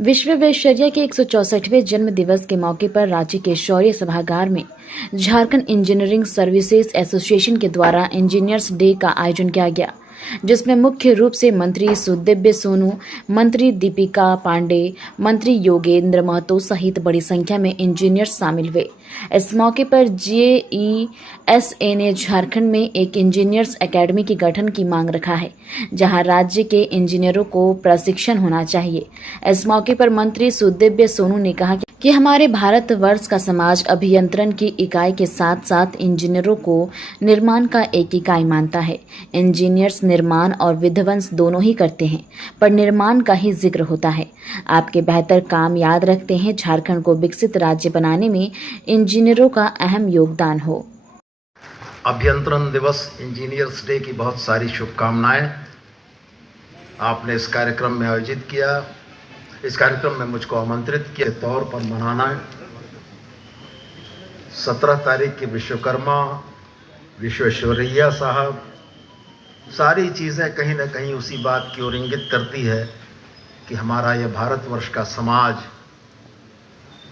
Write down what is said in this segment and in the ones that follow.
विश्वेश्वरैया के 164वें जन्म दिवस के मौके पर रांची के शौर्य सभागार में झारखंड इंजीनियरिंग सर्विसेज एसोसिएशन के द्वारा इंजीनियर्स डे का आयोजन किया गया, जिसमें मुख्य रूप से मंत्री सुदिव्य सोनू, मंत्री दीपिका पांडे, मंत्री योगेंद्र महतो सहित बड़ी संख्या में इंजीनियर्स शामिल हुए। इस मौके पर जेईएसए ने झारखंड में एक इंजीनियर्स एकेडमी के गठन की मांग रखा है, जहां राज्य के इंजीनियरों को प्रशिक्षण होना चाहिए। इस मौके पर मंत्री सुदिव्य सोनू ने कहा कि हमारे भारतवर्ष का समाज अभियंत्रण की इकाई के साथ साथ इंजीनियरों को निर्माण का एक इकाई मानता है। इंजीनियर्स निर्माण और विध्वंस दोनों ही करते हैं, पर निर्माण का ही जिक्र होता है। आपके बेहतर काम याद रखते हैं। झारखंड को विकसित राज्य बनाने में इंजीनियरों का अहम योगदान हो। अभियंत्रण दिवस इंजीनियर्स डे की बहुत सारी शुभकामनाएं आपने इस कार्यक्रम में आयोजित किया। इस कार्यक्रम में मुझको आमंत्रित के तौर पर मनाना है। 17 तारीख की विश्वकर्मा, विश्वेश्वरैया साहब, सारी चीज़ें कहीं ना कहीं उसी बात की ओर इंगित करती है कि हमारा यह भारतवर्ष का समाज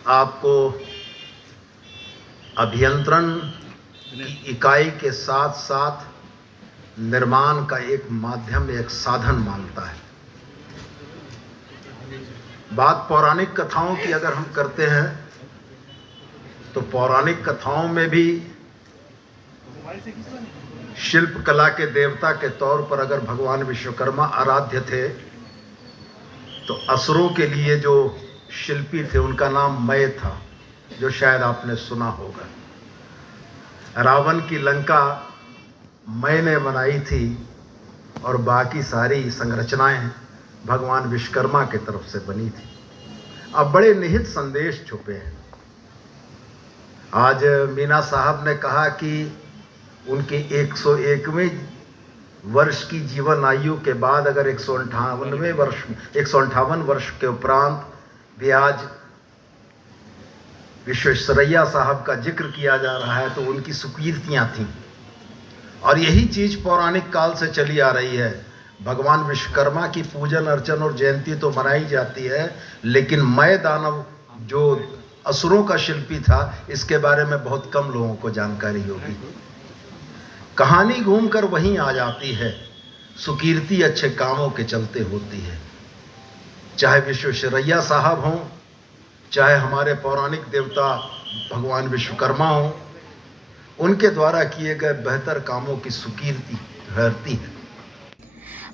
आपको अभियंत्रण की इकाई के साथ साथ निर्माण का एक माध्यम, एक साधन मानता है। बात पौराणिक कथाओं की अगर हम करते हैं तो पौराणिक कथाओं में भी शिल्प कला के देवता के तौर पर अगर भगवान विश्वकर्मा आराध्य थे, तो असुरों के लिए जो शिल्पी थे उनका नाम मय था, जो शायद आपने सुना होगा। रावण की लंका मय ने बनाई थी और बाकी सारी संरचनाएं भगवान विश्वकर्मा की तरफ से बनी थी। अब बड़े निहित संदेश छुपे हैं। आज मीना साहब ने कहा कि उनके 101वें वर्ष की जीवन आयु के बाद अगर 158 वर्ष के उपरांत भी आज विश्वेश्वरैया साहब का जिक्र किया जा रहा है, तो उनकी सुकीर्तियां थीं। और यही चीज़ पौराणिक काल से चली आ रही है। भगवान विश्वकर्मा की पूजन अर्चन और जयंती तो मनाई जाती है, लेकिन मय दानव जो असुरों का शिल्पी था, इसके बारे में बहुत कम लोगों को जानकारी होगी। कहानी घूमकर वहीं आ जाती है। सुकीर्ति अच्छे कामों के चलते होती है। चाहे विश्वेश्वरैया साहब हों, चाहे हमारे पौराणिक देवता भगवान विश्वकर्मा हों, उनके द्वारा किए गए बेहतर कामों की सुकीर्ति रहती है।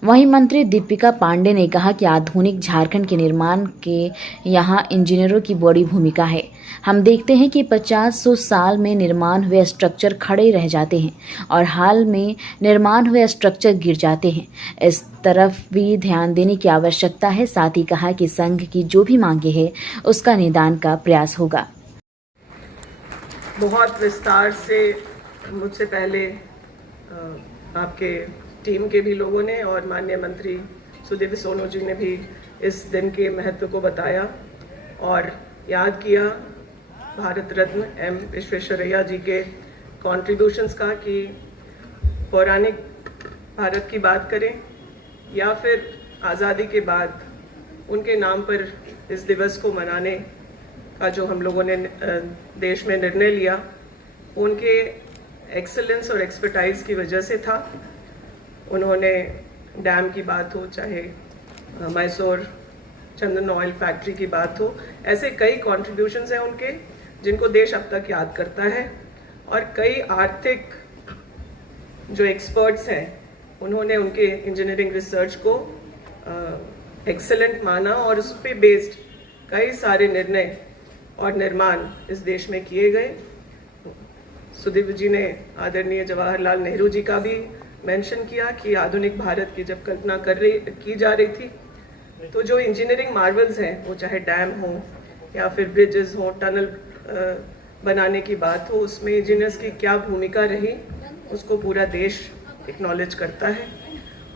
वहीं मंत्री दीपिका पांडे ने कहा कि आधुनिक झारखंड के निर्माण के यहाँ इंजीनियरों की बड़ी भूमिका है। हम देखते हैं कि 50-100 साल में निर्माण हुए स्ट्रक्चर खड़े रह जाते हैं और हाल में निर्माण हुए स्ट्रक्चर गिर जाते हैं। इस तरफ भी ध्यान देने की आवश्यकता है। साथ ही कहा कि संघ की जो भी मांगे हैं उसका निदान का प्रयास होगा। बहुत विस्तार से मुझसे पहले आपके टीम के भी लोगों ने और माननीय मंत्री सुदिव्य सोनू जी ने भी इस दिन के महत्व को बताया और याद किया भारत रत्न एम विश्वेश्वरैया जी के कॉन्ट्रीब्यूशंस का, कि पौराणिक भारत की बात करें या फिर आज़ादी के बाद उनके नाम पर इस दिवस को मनाने का जो हम लोगों ने देश में निर्णय लिया, उनके एक्सेलेंस और एक्सपर्टाइज की वजह से था। उन्होंने डैम की बात हो, चाहे मैसूर चंदन ऑयल फैक्ट्री की बात हो, ऐसे कई कॉन्ट्रीब्यूशंस हैं उनके जिनको देश अब तक याद करता है। और कई आर्थिक जो एक्सपर्ट्स हैं, उन्होंने उनके इंजीनियरिंग रिसर्च को एक्सेलेंट माना और उस पर बेस्ड कई सारे निर्णय और निर्माण इस देश में किए गए। सुदिव्य जी ने आदरणीय जवाहरलाल नेहरू जी का भी मेंशन किया कि आधुनिक भारत की जब कल्पना की जा रही थी, तो जो इंजीनियरिंग मार्वल्स हैं, वो चाहे डैम हो या फिर ब्रिजेस हो, टनल बनाने की बात हो, उसमें इंजीनियर्स की क्या भूमिका रही, उसको पूरा देश एक्नॉलेज करता है।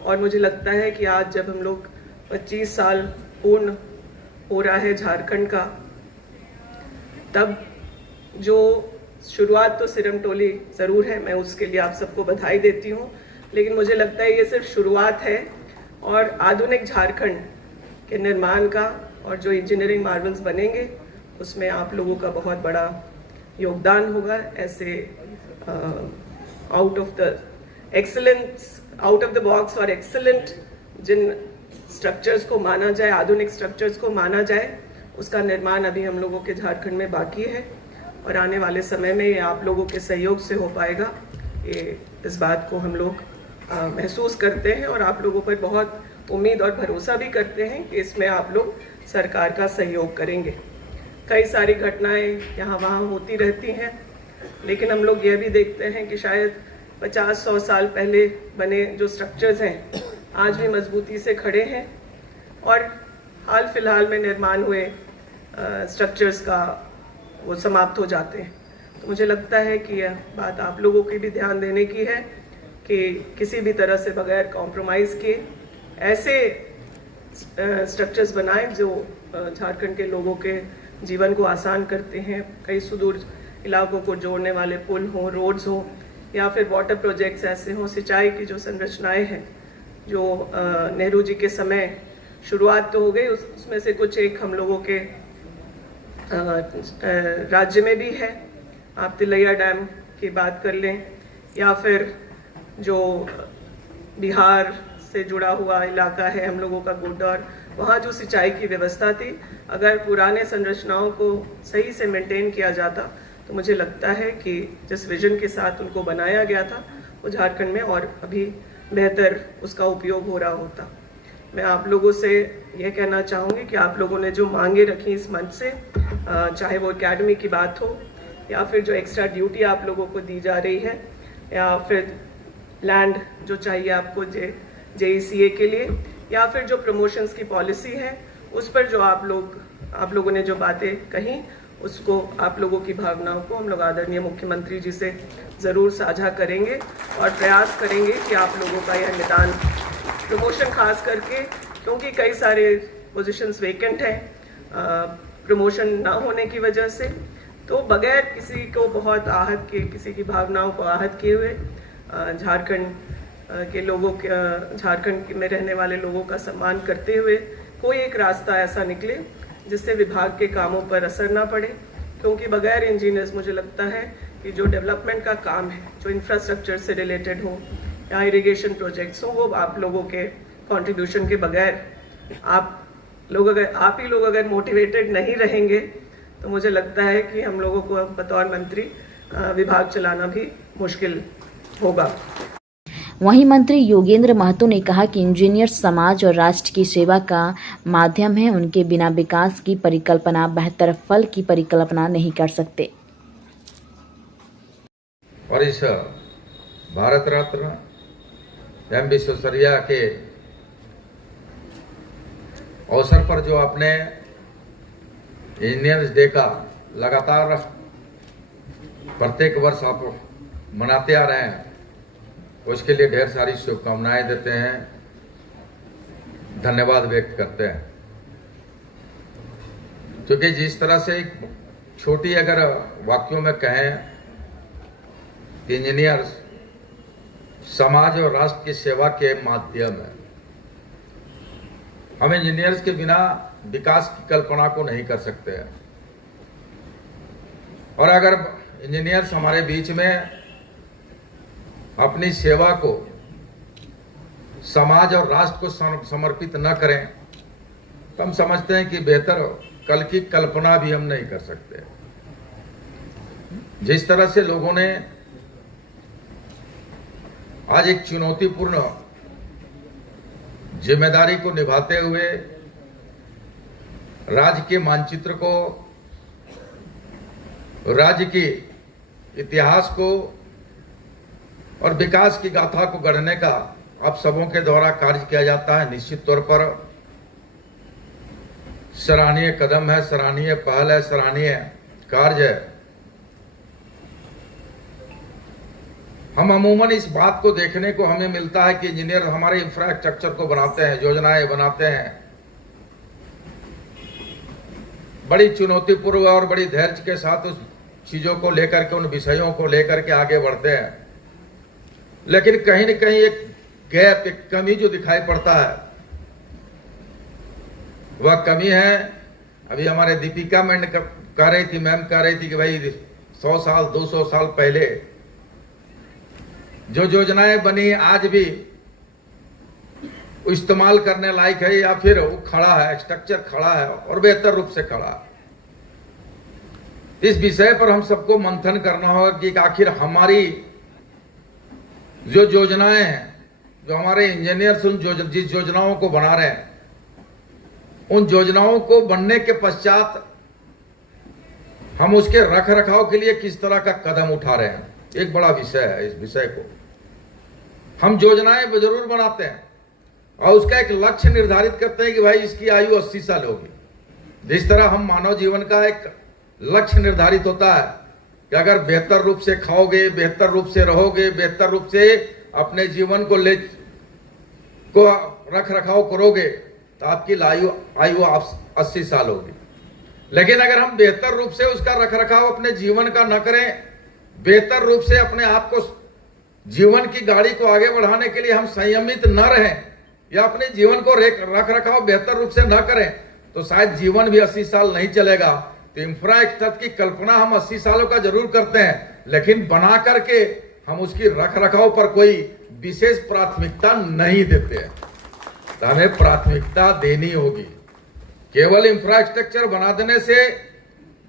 और मुझे लगता है कि आज जब हम लोग 25 साल पूर्ण हो रहा है झारखंड का, तब जो शुरुआत तो सिरमटोली ज़रूर है, मैं उसके लिए आप सबको बधाई देती हूँ, लेकिन मुझे लगता है ये सिर्फ शुरुआत है और आधुनिक झारखंड के निर्माण का और जो इंजीनियरिंग मार्वल्स बनेंगे उसमें आप लोगों का बहुत बड़ा योगदान होगा। ऐसे आउट ऑफ द बॉक्स और एक्सेलेंट जिन स्ट्रक्चर्स को माना जाए, आधुनिक स्ट्रक्चर्स को माना जाए, उसका निर्माण अभी हम लोगों के झारखंड में बाकी है और आने वाले समय में ये आप लोगों के सहयोग से हो पाएगा। इस बात को हम लोग महसूस करते हैं और आप लोगों पर बहुत उम्मीद और भरोसा भी करते हैं कि इसमें आप लोग सरकार का सहयोग करेंगे। कई सारी घटनाएं यहाँ वहाँ होती रहती हैं, लेकिन हम लोग ये भी देखते हैं कि शायद 50-100 साल पहले बने जो स्ट्रक्चर्स हैं आज भी मजबूती से खड़े हैं और हाल फिलहाल में निर्माण हुए स्ट्रक्चर्स का वो समाप्त हो जाते हैं। तो मुझे लगता है कि यह बात आप लोगों की भी ध्यान देने की है कि किसी भी तरह से बगैर कॉम्प्रोमाइज़ के ऐसे स्ट्रक्चर्स बनाएं जो झारखंड के लोगों के जीवन को आसान करते हैं। कई सुदूर इलाकों को जोड़ने वाले पुल हों, रोड्स हों या फिर वाटर प्रोजेक्ट्स ऐसे हों, सिंचाई की जो संरचनाएं हैं जो नेहरू जी के समय शुरुआत तो हो गई, उसमें से कुछ एक हम लोगों के राज्य में भी है। आप तिलैया डैम की बात कर लें या फिर जो बिहार से जुड़ा हुआ इलाका है हम लोगों का गोड्डा, वहाँ जो सिंचाई की व्यवस्था थी, अगर पुराने संरचनाओं को सही से मेंटेन किया जाता तो मुझे लगता है कि जिस विजन के साथ उनको बनाया गया था वो झारखंड में और अभी बेहतर उसका उपयोग हो रहा होता। मैं आप लोगों से यह कहना चाहूँगी कि आप लोगों ने जो मांगे रखी इस मंच से, चाहे वो एकेडमी की बात हो या फिर जो एक्स्ट्रा ड्यूटी आप लोगों को दी जा रही है या फिर लैंड जो चाहिए आपको JECA के लिए या फिर जो प्रमोशंस की पॉलिसी है, उस पर जो आप लोगों ने जो बातें कही, उसको आप लोगों की भावनाओं को हम लोग आदरणीय मुख्यमंत्री जी से ज़रूर साझा करेंगे और प्रयास करेंगे कि आप लोगों का यह निदान प्रमोशन खास करके, क्योंकि कई सारे पोजीशंस वेकेंट हैं प्रमोशन ना होने की वजह से, तो बगैर किसी को बहुत आहत किए, किसी की भावनाओं को आहत किए हुए झारखंड में रहने वाले लोगों का सम्मान करते हुए कोई एक रास्ता ऐसा निकले जिससे विभाग के कामों पर असर ना पड़े। क्योंकि बगैर इंजीनियर्स मुझे लगता है कि जो डेवलपमेंट का काम है, जो इंफ्रास्ट्रक्चर से रिलेटेड हो या इरिगेशन प्रोजेक्ट्स हो, वो आप लोगों के कंट्रीब्यूशन के बगैर आप ही लोग अगर मोटिवेटेड नहीं रहेंगे तो मुझे लगता है कि हम लोगों को बतौर मंत्री विभाग चलाना भी मुश्किल होगा। वहीं मंत्री योगेंद्र महतो ने कहा कि इंजीनियर समाज और राष्ट्र की सेवा का माध्यम है, उनके बिना विकास की परिकल्पना, बेहतर फल की परिकल्पना नहीं कर सकते। और इस भारत रत्न एम विश्वेश्वरैया के अवसर पर जो आपने इंजीनियर्स डे का लगातार प्रत्येक वर्ष आप मनाते आ रहे हैं, उसके लिए ढेर सारी शुभकामनाएं देते हैं, धन्यवाद व्यक्त करते हैं। क्योंकि जिस तरह से एक छोटी अगर वाक्यों में कहें कि इंजीनियर समाज और राष्ट्र की सेवा के माध्यम है, हम इंजीनियर्स के बिना विकास की कल्पना को नहीं कर सकते हैं। और अगर इंजीनियर्स हमारे बीच में अपनी सेवा को समाज और राष्ट्र को समर्पित न करें तो हम समझते हैं कि बेहतर कल की कल्पना भी हम नहीं कर सकते। जिस तरह से लोगों ने आज एक चुनौतीपूर्ण जिम्मेदारी को निभाते हुए राज्य के मानचित्र को, राज्य की इतिहास को और विकास की गाथा को गढ़ने का आप सबों के द्वारा कार्य किया जाता है, निश्चित तौर पर सराहनीय कदम है, सराहनीय पहल है, सराहनीय कार्य है। हम अमूमन इस बात को देखने को हमें मिलता है कि इंजीनियर हमारे इंफ्रास्ट्रक्चर को बनाते हैं, योजनाएं बनाते हैं, बड़ी चुनौतीपूर्ण और बड़ी धैर्य के साथ उस चीजों को लेकर के, उन विषयों को लेकर के आगे बढ़ते हैं। लेकिन कहीं न कहीं एक गैप, एक कमी जो दिखाई पड़ता है वह कमी है। अभी हमारे दीपिका मैम कह रही थी कि भाई 100 साल 200 साल पहले जो योजनाएं बनी आज भी इस्तेमाल करने लायक है या फिर वो खड़ा है, स्ट्रक्चर खड़ा है और बेहतर रूप से खड़ा है। इस विषय पर हम सबको मंथन करना होगा कि आखिर हमारी जो योजनाएं हैं, जो हमारे इंजीनियर्स जिस योजनाओं को बना रहे हैं, उन योजनाओं को बनने के पश्चात हम उसके रख रखाव के लिए किस तरह का कदम उठा रहे हैं, एक बड़ा विषय है। इस विषय को हम योजनाएं जरूर बनाते हैं और उसका एक लक्ष्य निर्धारित करते हैं कि भाई इसकी आयु 80 साल होगी। जिस तरह हम मानव जीवन का एक लक्ष्य निर्धारित होता है कि अगर बेहतर रूप से खाओगे, बेहतर रूप से रहोगे, बेहतर रूप से अपने जीवन को रख रखाव करोगे तो आपकी आयु 80 साल होगी। लेकिन अगर हम बेहतर रूप से उसका रख रखाव अपने जीवन का न करें, बेहतर रूप से अपने आप को जीवन की गाड़ी को आगे बढ़ाने के लिए हम संयमित न रहें या अपने जीवन को रख रखाव बेहतर रूप से न करें तो शायद जीवन भी 80 साल नहीं चलेगा। तो इंफ्रास्ट्रक्चर की कल्पना हम 80 सालों का जरूर करते हैं, लेकिन बना करके हम उसकी रख रखाव पर कोई विशेष प्राथमिकता नहीं देते हैं। तो हमें प्राथमिकता देनी होगी। केवल इंफ्रास्ट्रक्चर बना देने से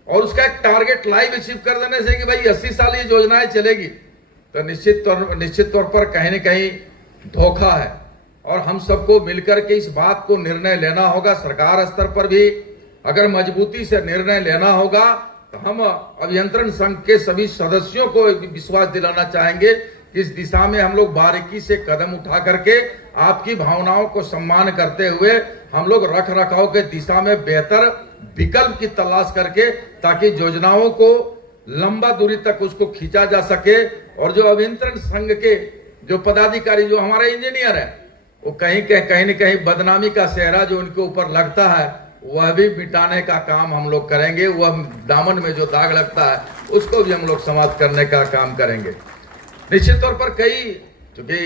और उसका एक टारगेट लाइव अचीव कर देने से कि भाई 80 साल ये योजनाएं चलेगी, तो निश्चित तौर पर कहीं न कहीं धोखा है। और हम सबको मिलकर के इस बात को निर्णय लेना होगा। सरकार स्तर पर भी अगर मजबूती से निर्णय लेना होगा तो हम अभियंत्रण संघ के सभी सदस्यों को विश्वास दिलाना चाहेंगे कि इस दिशा में हम लोग बारीकी से कदम उठा करके आपकी भावनाओं को सम्मान करते हुए हम लोग रख रखाव के दिशा में बेहतर विकल्प की तलाश करके ताकि योजनाओं को लंबा दूरी तक उसको खींचा जा सके और जो अभियंत्रण संघ के जो पदाधिकारी जो हमारे इंजीनियर हैं वो कहीं न कहीं बदनामी का सेहरा जो उनके ऊपर लगता है वह भी मिटाने का काम हम लोग करेंगे। वह दामन में जो दाग लगता है उसको भी हम लोग समाप्त करने का काम करेंगे। निश्चित तौर पर चूंकि